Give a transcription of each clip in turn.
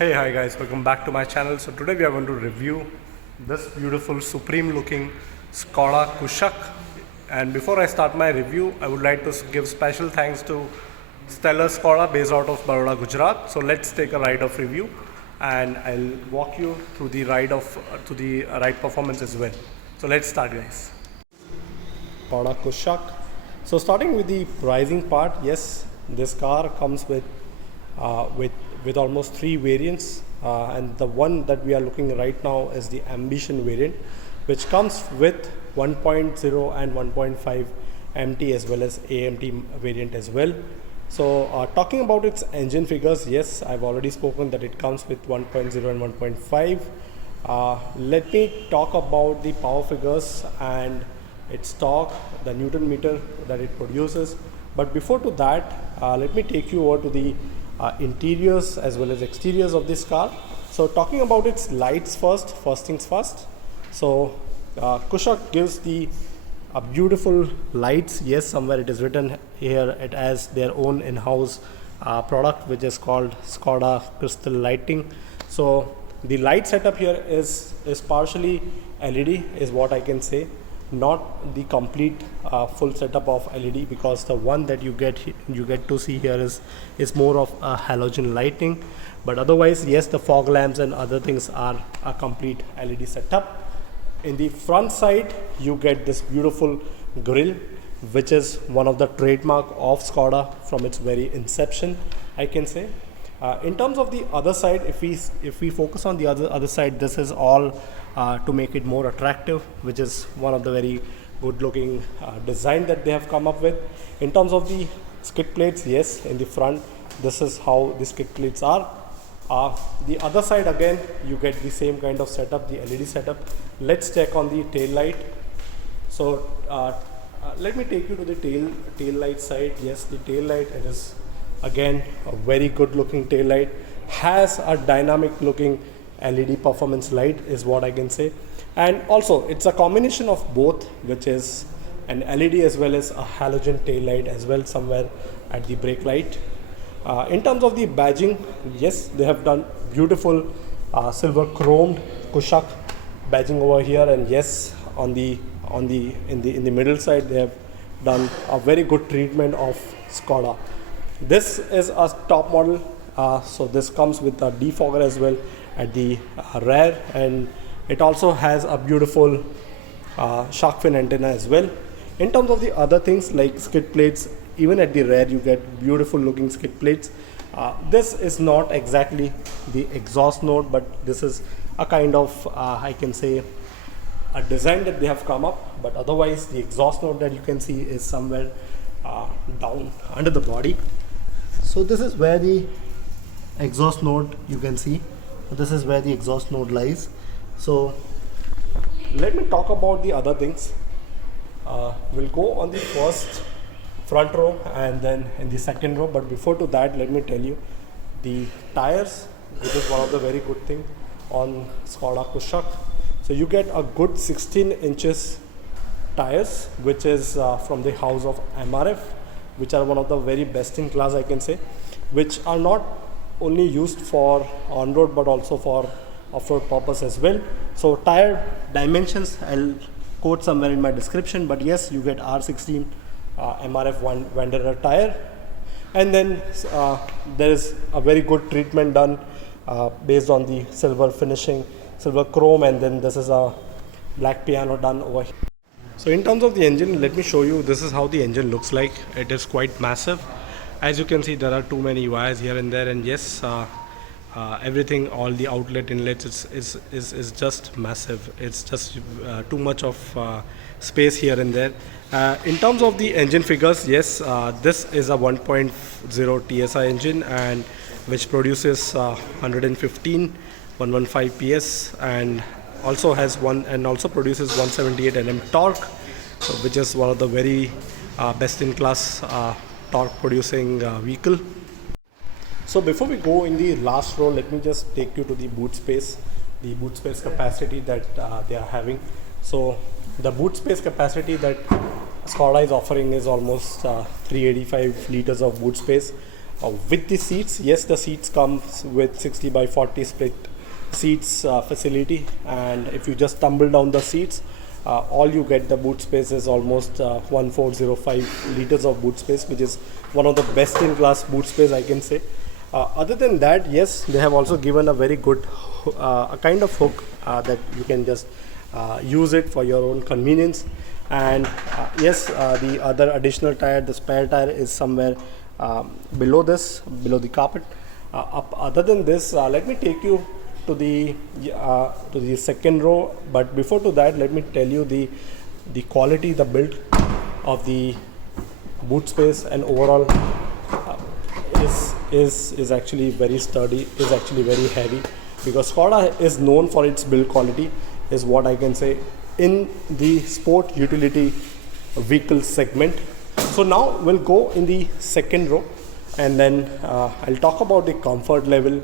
Hey, hi guys, welcome back to my channel. So today we are going to review this beautiful supreme looking Skoda Kushaq. And before I start my review, I would like to give special thanks to Stellar Skoda based out of Vadodara, Gujarat. So let's take a ride of review and I'll walk you through the ride performance as well. So let's start, guys. Skoda Kushaq. So starting with the pricing part, yes, this car comes with almost 3 variants, and the one that we are looking right now is the Ambition variant, which comes with 1.0 and 1.5 MT as well as AMT variant as well. So talking about its engine figures, yes, I've already spoken that it comes with 1.0 and 1.5. Let me talk about the power figures and its torque, the Newton meter that it produces. But before to that, let me take you over to the interiors as well as exteriors of this car. So talking about its lights first things first. So Kushaq gives the beautiful lights. Yes, somewhere it is written here it has their own in-house product which is called Skoda Crystal lighting. So the light setup here is partially LED is what I can say, not the complete full setup of LED, because the one that you get to see here is more of a halogen lighting. But otherwise, yes, the fog lamps and other things are a complete LED setup. In the front side, you get this beautiful grille, which is one of the trademark of Skoda from its very inception, I can say. In terms of the other side, if we focus on the other side, this is all to make it more attractive, which is one of the very good looking design that they have come up with. In terms of the skid plates, yes, in the front, this is how the skid plates are. The other side, again, you get the same kind of setup, the LED setup. Let's check on the tail light. So let me take you to the tail light side. Yes, the tail light, it is again a very good looking tail light, has a dynamic looking LED performance light is what I can say. And also it's a combination of both, which is an LED as well as a halogen tail light as well somewhere at the brake light. In terms of the badging, yes, they have done beautiful silver chromed Kushaq badging over here, and yes, in the middle side they have done a very good treatment of Skoda. This is a top model, so this comes with a defogger as well at the rear, and it also has a beautiful shark fin antenna as well. In terms of the other things like skid plates, even at the rear you get beautiful looking skid plates. This is not exactly the exhaust note, but this is a kind of I can say a design that they have come up, but otherwise the exhaust note that you can see is somewhere down under the body. So this is where the exhaust note, you can see, this is where the exhaust note lies. So let me talk about the other things. We'll go on the first front row and then in the second row, but before to that, let me tell you the tires, which is one of the very good thing on Skoda Kushaq. So you get a good 16 inches tires, which is from the house of MRF, which are one of the very best in class, I can say, which are not only used for on-road but also for off-road purpose as well. So tire dimensions I'll quote somewhere in my description, but yes, you get R16 MRF Vadodara tire, and then there is a very good treatment done based on the silver finishing, silver chrome, and then this is a black piano done over here. So in terms of the engine, let me show you, this is how the engine looks like. It is quite massive. As you can see, there are too many wires here and there, and yes, everything, all the outlet inlets is just massive. It's just too much of space here and there. In terms of the engine figures, yes, this is a 1.0 TSI engine, and which produces 115 PS and also has also produces 178 Nm torque, which is one of the very best in class torque producing vehicle. So before we go in the last row, let me just take you to the boot space capacity that they are having. So the boot space capacity that Skoda is offering is almost 385 liters of boot space. With the seats, yes, the seats comes with 60 by 40 split seats facility, and if you just tumble down the seats, all you get the boot space is almost 1405 liters of boot space, which is one of the best in class boot space, I can say. Other than that, yes, they have also given a very good a kind of hook that you can just use it for your own convenience. And yes, the other additional tire, the spare tire, is somewhere below the carpet. Other than this, let me take you to the second row, but before to that, let me tell you the quality, the build of the boot space and overall is actually very sturdy, is actually very heavy, because Skoda is known for its build quality, is what I can say, in the sport utility vehicle segment. So now we'll go in the second row, and then I'll talk about the comfort level.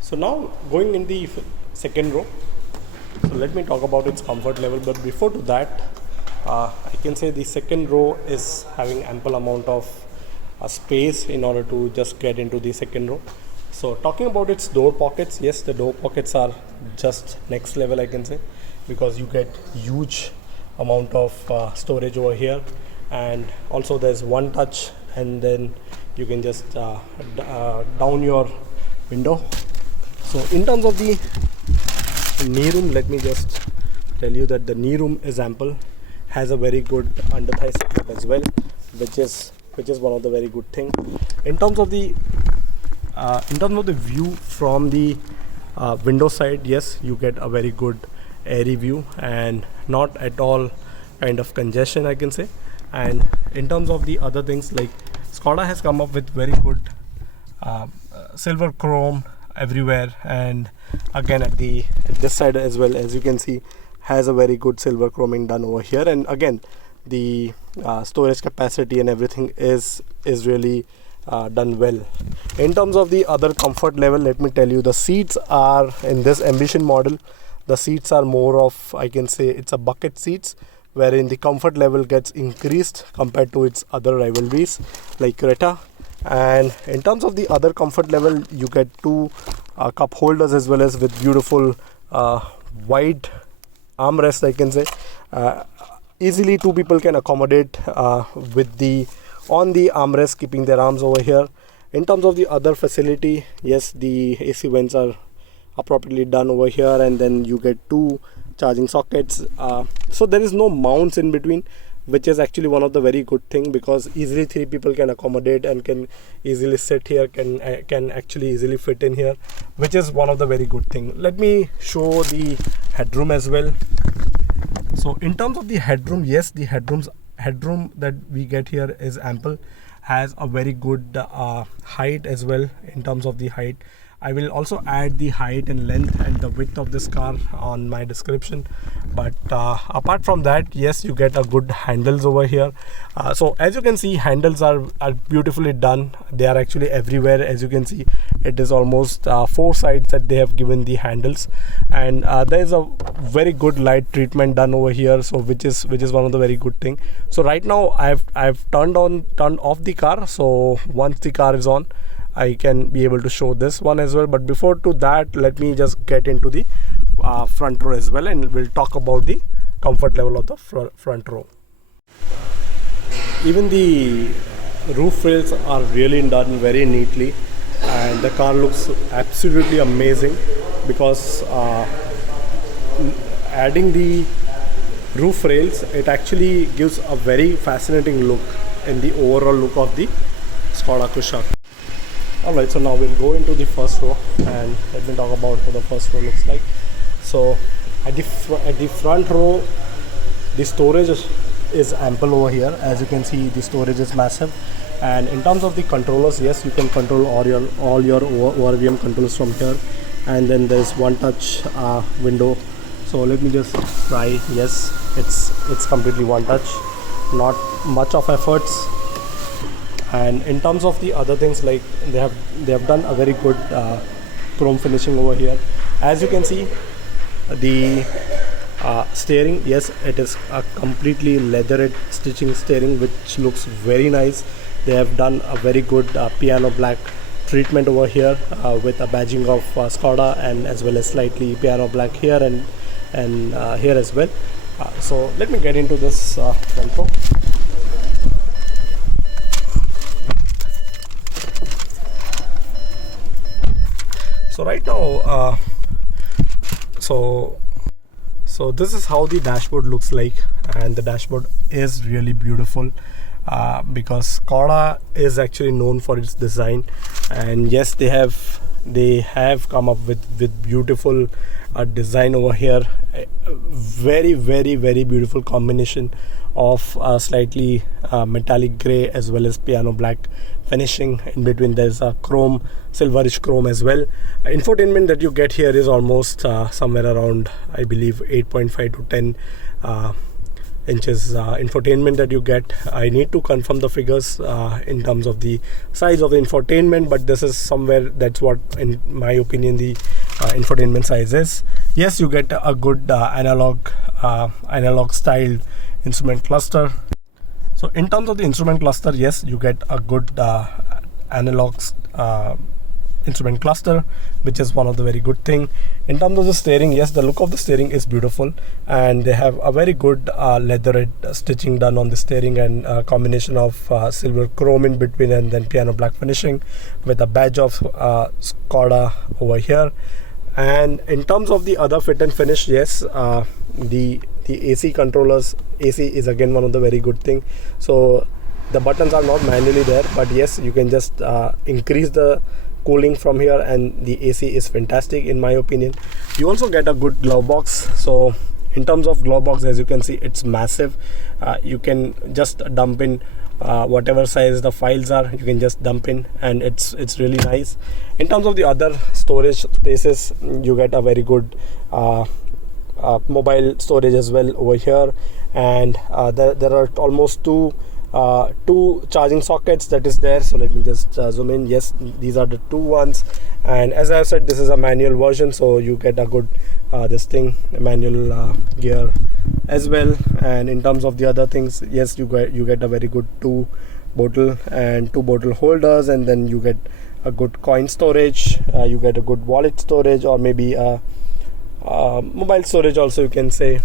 So now going in the second row, so let me talk about its comfort level. But before to that, I can say the second row is having ample amount of space in order to just get into the second row. So talking about its door pockets, yes, the door pockets are just next level, I can say, because you get huge amount of storage over here, and also there's one touch, and then you can just down your window. So in terms of the knee room, let me just tell you that the knee room is ample, has a very good under thigh support as well, which is one of the very good thing. In terms of the view from the window side, yes, you get a very good airy view and not at all kind of congestion, I can say. And in terms of the other things, like Skoda has come up with very good silver chrome everywhere, and again at this side as well, as you can see, has a very good silver chroming done over here. And again, the storage capacity and everything is really done well. In terms of the other comfort level, let me tell you, the seats are, in this Ambition model, the seats are more of, I can say, it's a bucket seats, wherein the comfort level gets increased compared to its other rivalries like Creta. And in terms of the other comfort level, you get two cup holders as well, as with beautiful wide armrest, I can say. Easily two people can accommodate with the on the armrest, keeping their arms over here. In terms of the other facility, yes, the AC vents are appropriately done over here, and then you get two charging sockets. So there is no mounts in between, which is actually one of the very good thing, because easily three people can accommodate and can easily sit here, can actually easily fit in here, which is one of the very good thing. Let me show the headroom as well. So in terms of the headroom, yes, the headroom that we get here is ample, has a very good height as well. In terms of the height, I will also add the height and length and the width of this car on my description. But apart from that, yes, you get a good handles over here. So as you can see, handles are beautifully done. They are actually everywhere. As you can see, it is almost 4 sides that they have given the handles, and there is a very good light treatment done over here, so which is one of the very good thing. So right now I've turned off the car, so once the car is on, I can be able to show this one as well. But before to that, let me just get into the front row as well, and we'll talk about the comfort level of the front row. Even the roof rails are really done very neatly, and the car looks absolutely amazing, because adding the roof rails, it actually gives a very fascinating look in the overall look of the Skoda Kushaq. Alright, so now we'll go into the first row, and let me talk about what the first row looks like. So at the front row, the storage is ample over here. As you can see, the storage is massive. And in terms of the controllers, yes, you can control all your ORVM controls from here. And then there's one touch window. So let me just try. Yes, it's completely one touch, not much of efforts. And in terms of the other things, like they have done a very good chrome finishing over here. As you can see, the steering, yes, it is a completely leatherette stitching steering, which looks very nice. they have done a very good piano black treatment over here with a badging of Skoda, and as well as slightly piano black here and here as well. So let me get into this front row. So right now, so this is how the dashboard looks like, and the dashboard is really beautiful because Skoda is actually known for its design, and yes, they have come up with beautiful design over here. Very beautiful combination of slightly metallic gray as well as piano black finishing. In between there's a chrome, silverish chrome as well. Infotainment that you get here is almost somewhere around, I believe, 8.5 to 10 inches infotainment that you get. I need to confirm the figures in terms of the size of the infotainment, but this is somewhere, that's what in my opinion the infotainment size is. Yes, you get a good analog styled instrument cluster. So in terms of the instrument cluster, yes, you get a good analog instrument cluster, which is one of the very good thing. In terms of the steering, yes, the look of the steering is beautiful, and they have a very good leatherette stitching done on the steering, and a combination of silver chrome in between, and then piano black finishing with a badge of Skoda over here. And in terms of the other fit and finish, yes, the AC controllers, AC is again one of the very good thing. So the buttons are not manually there, but yes, you can just increase the cooling from here, and the AC is fantastic in my opinion. You also get a good glove box. So in terms of glove box, as you can see, it's massive. You can just dump in whatever size the files are, you can just dump in, and it's really nice. In terms of the other storage spaces, you get a very good mobile storage as well over here, and there are almost two charging sockets that is there. So let me just zoom in. Yes, these are the two ones, and as I said, this is a manual version, so you get a good manual gear as well. And in terms of the other things, yes, you get a very good two bottle holders, and then you get a good coin storage, you get a good wallet storage, or maybe a mobile storage also, you can say.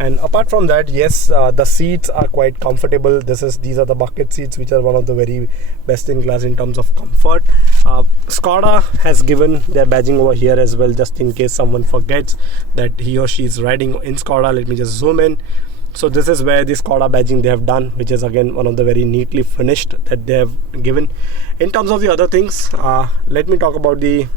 And apart from that, yes, the seats are quite comfortable. These are the bucket seats, which are one of the very best in class in terms of comfort. Skoda has given their badging over here as well, just in case someone forgets that he or she is riding in Skoda. Let me just zoom in. So this is where the Skoda badging they have done, which is again one of the very neatly finished that they have given. In terms of the other things, let me talk about the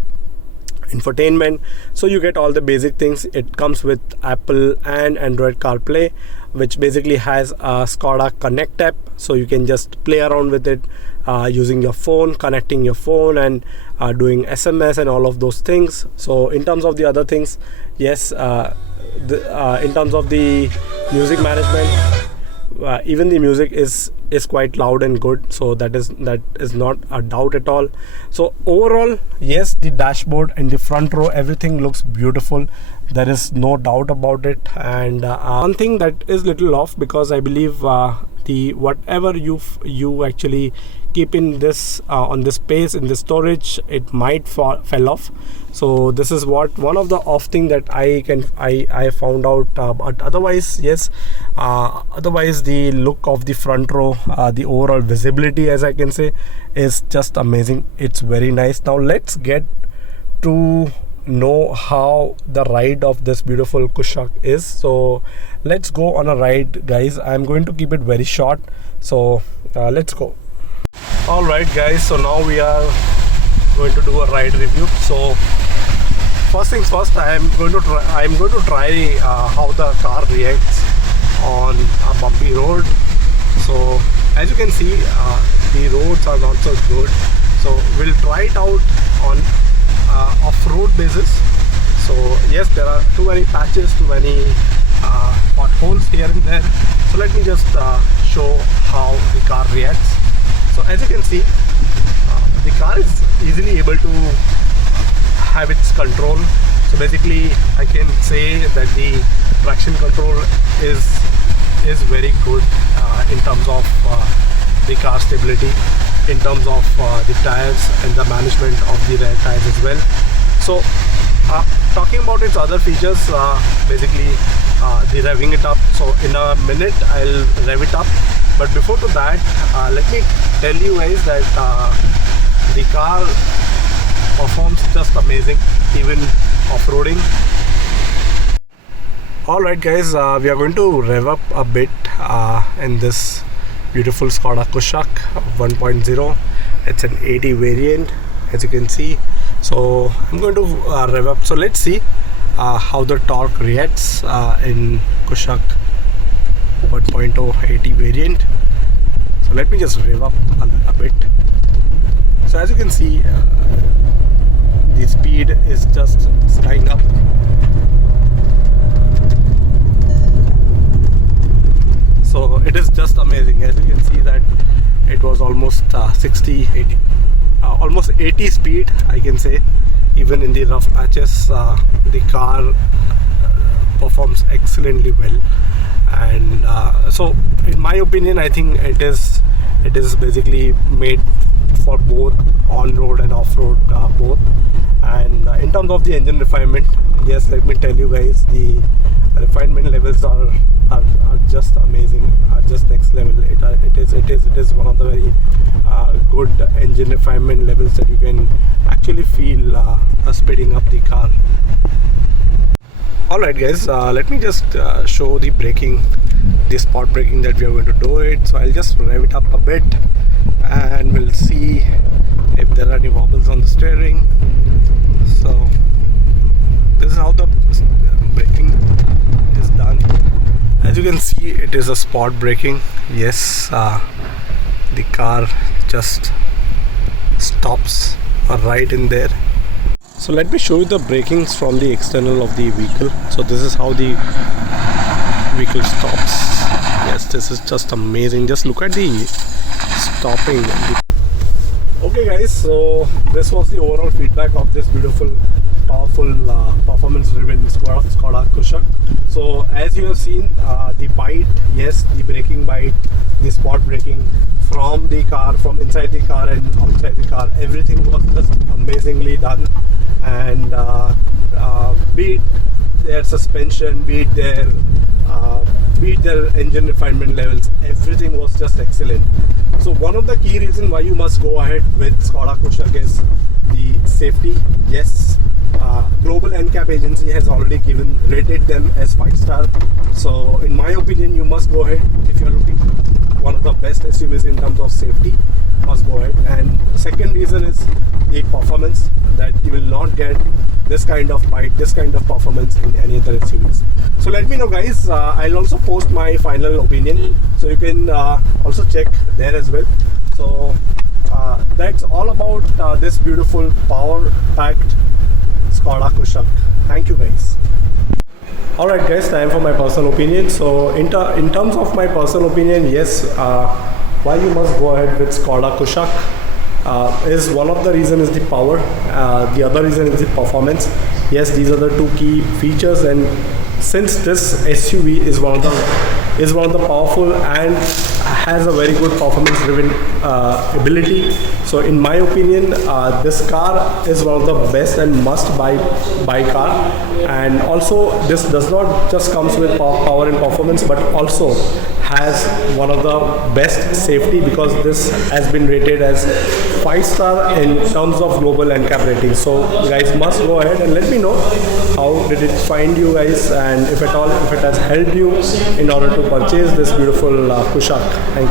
infotainment. So you get all the basic things. It comes with Apple and Android CarPlay, which basically has a Skoda Connect app, so you can just play around with it using your phone, connecting your phone, and doing SMS and all of those things. So in terms of the other things, yes, in terms of the music management, even the music is quite loud and good, so that is not a doubt at all. So overall, yes, the dashboard and the front row, everything looks beautiful. There is no doubt about it. And one thing that is little off, because I believe the whatever you actually keep in this on this space in the storage, it might fell off. So this is one of the off thing that I found out, but otherwise, yes, otherwise the look of the front row, the overall visibility, as I can say, is just amazing. It's very nice. Now let's get to know how the ride of this beautiful Kushaq is. So let's go on a ride, guys. I'm going to keep it very short, so let's go. All right, guys, so now we are going to do a ride review. So first things first, I'm going to try how the car reacts on a bumpy road. So as you can see, the roads are not so good, so we'll try it out on off-road basis. So yes, there are too many patches, too many potholes here and there. So let me just show how the car reacts. So as you can see, the car is easily able to have its control. So basically, I can say that the traction control is very good in terms of the car stability in terms of the tires and the management of the rear tires as well. So talking about its other features, basically the revving it up. So in a minute I'll rev it up, but before to that, let me tell you guys that the car performs just amazing, even off-roading. Alright guys, we are going to rev up a bit in this beautiful Skoda Kushaq 1.0. It's an 80 variant, as you can see. So I'm going to rev up. So let's see how the torque reacts in Kushaq 1.0 80 variant. So let me just rev up a bit. So as you can see, the speed is just skying up. So it is just amazing. As you can see that it was almost 80 almost 80 speed, I can say. Even in the rough patches, the car performs excellently well. And so in my opinion, I think it is basically made for both on-road and off-road, both. And in terms of the engine refinement, yes, let me tell you guys, the refinement levels are just amazing, are just next level. It is one of the very good engine refinement levels that you can actually feel speeding up the car. Alright guys, let me just show the braking, the spot braking that we are going to do it. So I'll just rev it up a bit and we'll see if there are any wobbles on the steering. So this is how the braking is done. As you can see, it is a spot braking. Yes, the car just stops right in there. So let me show you the brakings from the external of the vehicle. So this is how the vehicle stops. Yes, this is just amazing. Just look at the stopping. Okay guys, so this was the overall feedback of this beautiful, powerful, performance-driven Skoda Kushaq. So as you have seen, the bite, yes, the braking bite, the spot braking from the car, from inside the car and outside the car, everything was just amazingly done. And be it their suspension, be it their engine refinement levels, everything was just excellent. So one of the key reasons why you must go ahead with Skoda Kushaq is the safety. Yes, global NCAP agency has already rated them as 5-star. So in my opinion, you must go ahead if you are looking one of the best SUVs in terms of safety. Must go ahead. And second reason is the performance, that you will not get this kind of bite, this kind of performance in any other SUVs. So let me know guys. I'll also post my final opinion, so you can also check there as well. So that's all about this beautiful power-packed Skoda Kushaq. Thank you guys. Alright guys, time for my personal opinion. So in terms of my personal opinion, yes, why you must go ahead with Skoda Kushaq is one of the reason is the power, the other reason is the performance. Yes, these are the two key features, and since this SUV is one of the powerful and has a very good performance driven ability, so in my opinion, this car is one of the best and must buy car. And also this does not just comes with power and performance, but also has one of the best safety, because this has been rated as 5-star in terms of global NCAP rating. So guys must go ahead and let me know how did it find you guys, and if at all, if it has helped you in order to purchase this beautiful Kushaq. Thank you.